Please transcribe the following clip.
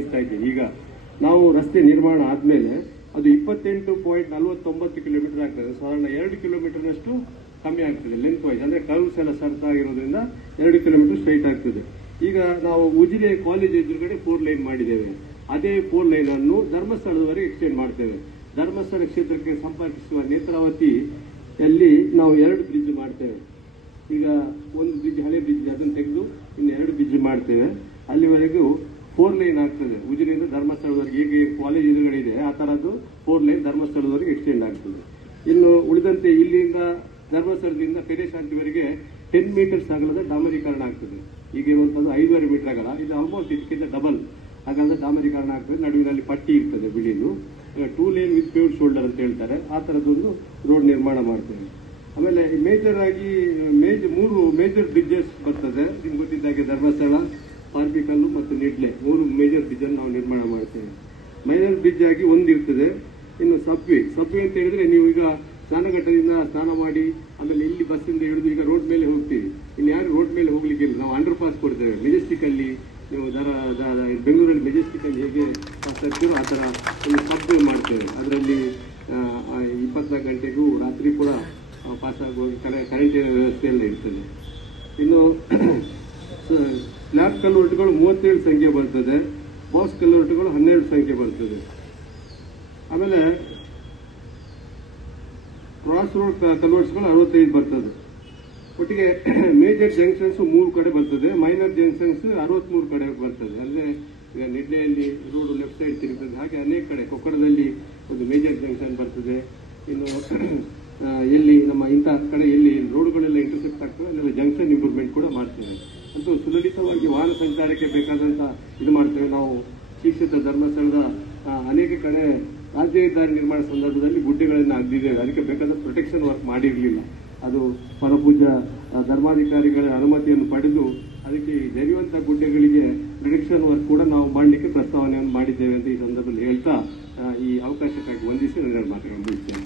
ಇಷ್ಟ ಇದೆ. ಈಗ ನಾವು ರಸ್ತೆ ನಿರ್ಮಾಣ ಆದ್ಮೇಲೆ ಅದು ಇಪ್ಪತ್ತೆಂಟು ಪಾಯಿಂಟ್ ನಲವತ್ತೊಂಬತ್ತು ಕಿಲೋಮೀಟರ್ ಆಗ್ತದೆ. ಸಾಧಾರಣ ಎರಡು ಕಿಲೋಮೀಟರ್ನಷ್ಟು ಕಮ್ಮಿ ಆಗ್ತದೆ ಲೆಂತ್ ವೈಸ್ ಅಂದ್ರೆ ಕರ್ವ್ಸ್ ಎಲ್ಲ ಸರ್ತ ಆಗಿರೋದ್ರಿಂದ ಎರಡು ಕಿಲೋಮೀಟರ್ ಸ್ಟ್ರೈಟ್ ಆಗ್ತದೆ. ಈಗ ನಾವು ಉಜಿರೆ ಕಾಲೇಜ್ ಎದುರುಗಡೆ ಫೋರ್ ಲೈನ್ ಮಾಡಿದ್ದೇವೆ. ಅದೇ ಫೋರ್ ಲೈನ್ ಅನ್ನು ಧರ್ಮಸ್ಥಳದವರೆಗೆ ಎಕ್ಸ್ಟೆಂಡ್ ಮಾಡ್ತೇವೆ. ಧರ್ಮಸ್ಥಳ ಕ್ಷೇತ್ರಕ್ಕೆ ಸಂಪರ್ಕಿಸುವ ನೇತ್ರಾವತಿಯಲ್ಲಿ ನಾವು ಎರಡು ಬ್ರಿಡ್ಜ್ ಮಾಡ್ತೇವೆ. ಈಗ ಒಂದು ಬ್ರಿಡ್ಜ್ ಹಳೆ ಬ್ರಿಡ್ಜ್ ಅದನ್ನು ತೆಗೆದು ಇನ್ನು ಎರಡು ಬ್ರಿಡ್ಜ್ ಮಾಡ್ತೇವೆ. ಅಲ್ಲಿವರೆಗೂ ಫೋರ್ ಲೈನ್ ಆಗ್ತದೆ. ಉಜಿರಿಂದ ಧರ್ಮಸ್ಥಳದವರೆಗೆ ಹೇಗೆ ಕಾಲೇಜ್ ಇದೆ, ಆ ಥರದ್ದು ಫೋರ್ ಲೈನ್ ಧರ್ಮಸ್ಥಳದವರೆಗೆ ಎಕ್ಸ್ಟೆಂಡ್ ಆಗ್ತದೆ. ಇನ್ನು ಉಳಿದಂತೆ ಇಲ್ಲಿಂದ ಧರ್ಮಸ್ಥಳದಿಂದ ಪೆರೇಶಾಂತಿವರೆಗೆ ಟೆನ್ ಮೀಟರ್ಸ್ ಅಗಲದ ಡಾಮರೀಕರಣ ಆಗ್ತದೆ. ಈಗ ಇರುವಂಥದ್ದು ಐದೂವರೆ ಮೀಟರ್ ಅಗಲ. ಇದು ಆಲ್ಮೋಸ್ಟ್ ಇದಕ್ಕಿಂತ ಡಬಲ್ ಹಾಗಾದ್ರೆ ಡಾಮರೀಕರಣ ಆಗ್ತದೆ. ನಡುವಿನಲ್ಲಿ ಪಟ್ಟಿ ಇರ್ತದೆ ಬಿಳಿದು. Two lane with pure shoulder ಅಂತ ಹೇಳ್ತಾರೆ. ಆ ತರದೊಂದು ರೋಡ್ ನಿರ್ಮಾಣ ಮಾಡ್ತೇವೆ. ಆಮೇಲೆ ಮೇಜರ್ ಆಗಿ ಮೇಜ್ ಮೂರು ಮೇಜರ್ ಬ್ರಿಡ್ಜಸ್ ಬರ್ತದೆ. ನಿಮ್ಗೆ ಗೊತ್ತಿದ್ದಾಗೆ ಧರ್ಮಸ್ಥಳ. ಪಾರ್ಪಿಕಲ್ಲು ಮತ್ತು ನಿಡ್ಲೆ ಮೂರು ಮೇಜರ್ ಬ್ರಿಡ್ಜ್ ಅನ್ನು ನಾವು ನಿರ್ಮಾಣ ಮಾಡ್ತೇವೆ. ಮೈನರ್ ಬ್ರಿಡ್ಜ್ ಆಗಿ ಒಂದು ಇರ್ತದೆ. ಇನ್ನು ಸಬ್ವೆ ಸಬ್ವೆ ಅಂತ ಹೇಳಿದ್ರೆ ನೀವು ಈಗ ಸ್ನಾನಘಟ್ಟದಿಂದ ಸ್ನಾನ ಮಾಡಿ, ಆಮೇಲೆ ಇಲ್ಲಿ ಬಸ್ಸಿಂದ ಹಿಡಿದು ಈಗ ರೋಡ್ ಮೇಲೆ ಹೋಗ್ತೀವಿ. ಇನ್ನು ಯಾರು ರೋಡ್ ಮೇಲೆ ಹೋಗ್ಲಿಕ್ಕೆ ಇಲ್ಲ. ನಾವು ಅಂಡರ್ ಪಾಸ್ ಕೊಡ್ತೇವೆ. ಮೆಜೆಸ್ಟಿಕ್ ಅಲ್ಲಿ ನೀವು ದರ ಬೆಂಗಳೂರಲ್ಲಿ ಮೆಜೆಸ್ಟಿಕ್ ಅಲ್ಲಿ ಹೇಗೆ ಪಾಸ್ ಆಗ್ತೀರೋ ಆ ಥರ ಒಂದು ಸಬ್ವೆ ಮಾಡ್ತೇವೆ. ಅದರಲ್ಲಿ ಇಪ್ಪತ್ನಾಲ್ಕು ಗಂಟೆಗೂ ರಾತ್ರಿ ಕೂಡ ಪಾಸ್ ಆಗುವ ಕರೆಂಟಿನ ವ್ಯವಸ್ಥೆ ಎಲ್ಲ ಇರ್ತದೆ. ಇನ್ನು ಸ್ಲ್ಯಾಬ್ ಕಲ್ವರ್ಟ್ಗಳು ಮೂವತ್ತೇಳು ಸಂಖ್ಯೆ ಬರ್ತದೆ. ಬಾಕ್ಸ್ ಕಲ್ವರ್ಟ್ಗಳು ಹನ್ನೆರಡು ಸಂಖ್ಯೆ ಬರ್ತದೆ. ಆಮೇಲೆ ಕ್ರಾಸ್ ರೋಡ್ ಕನ್ವರ್ಟ್ಸ್ಗಳು ಅರವತ್ತೈದು ಬರ್ತದೆ. ಒಟ್ಟಿಗೆ ಮೇಜರ್ ಜಂಕ್ಷನ್ಸ್ ಮೂರು ಕಡೆ ಬರ್ತದೆ. ಮೈನರ್ ಜಂಕ್ಷನ್ಸ್ ಅರವತ್ಮೂರು ಕಡೆ ಬರ್ತದೆ. ಅಂದ್ರೆ ಈಗ ನಿಡ್ಲೆಯಲ್ಲಿ ರೋಡ್ ಲೆಫ್ಟ್ ಸೈಡ್ ತಿರುಗ್ತದೆ. ಹಾಗೆ ಅನೇಕ ಕಡೆ ಕೊಕ್ಕಡದಲ್ಲಿ ಒಂದು ಮೇಜರ್ ಜಂಕ್ಷನ್ ಬರ್ತದೆ. ಇನ್ನು ಎಲ್ಲಿ ನಮ್ಮ ಇಂಥ ಕಡೆ ಎಲ್ಲಿ ರೋಡ್ಗಳೆಲ್ಲ ಇಂಟರ್ಸೆಕ್ಟ್ ಆಗ್ತದೆ ಅಲ್ಲೆಲ್ಲ ಜಂಕ್ಷನ್ ಇಂಪ್ರೂವ್ಮೆಂಟ್ ಕೂಡ ಮಾಡ್ತೇವೆ. ಅಂತೂ ಸುಲಲಿತವಾಗಿ ವಾಹನ ಸಂಚಾರಕ್ಕೆ ಬೇಕಾದಂಥ ಇದು ಮಾಡ್ತೇವೆ. ನಾವು ಶಿಕ್ಷಿತ ಧರ್ಮಸ್ಥಳದ ಅನೇಕ ಕಡೆ ರಾಜ್ಯ ಹೆದ್ದಾರಿ ನಿರ್ಮಾಣ ಸಂದರ್ಭದಲ್ಲಿ ಗುಡ್ಡೆಗಳನ್ನು ಅಗ್ದಿದ್ದೇವೆ ಅದಕ್ಕೆ ಬೇಕಾದ ಪ್ರೊಟೆಕ್ಷನ್ ವರ್ಕ್ ಮಾಡಿರಲಿಲ್ಲ. ಅದು ಪರಪೂಜ ಧರ್ಮಾಧಿಕಾರಿಗಳ ಅನುಮತಿಯನ್ನು ಪಡೆದು ಅದಕ್ಕೆ ಜರಿಯುವಂತಹ ಗುಡ್ಡೆಗಳಿಗೆ ಪ್ರೊಟೆಕ್ಷನ್ ವರ್ಕ್ ಕೂಡ ನಾವು ಮಾಡಲಿಕ್ಕೆ ಪ್ರಸ್ತಾವನೆಯನ್ನು ಮಾಡಿದ್ದೇವೆ ಅಂತ ಈ ಸಂದರ್ಭದಲ್ಲಿ ಹೇಳ್ತಾ ಈ ಅವಕಾಶಕ್ಕಾಗಿ ವಂದಿಸಿ ನನ್ನ ಮಾತುಗಳನ್ನು ಮುಗಿಸ್ತೇನೆ.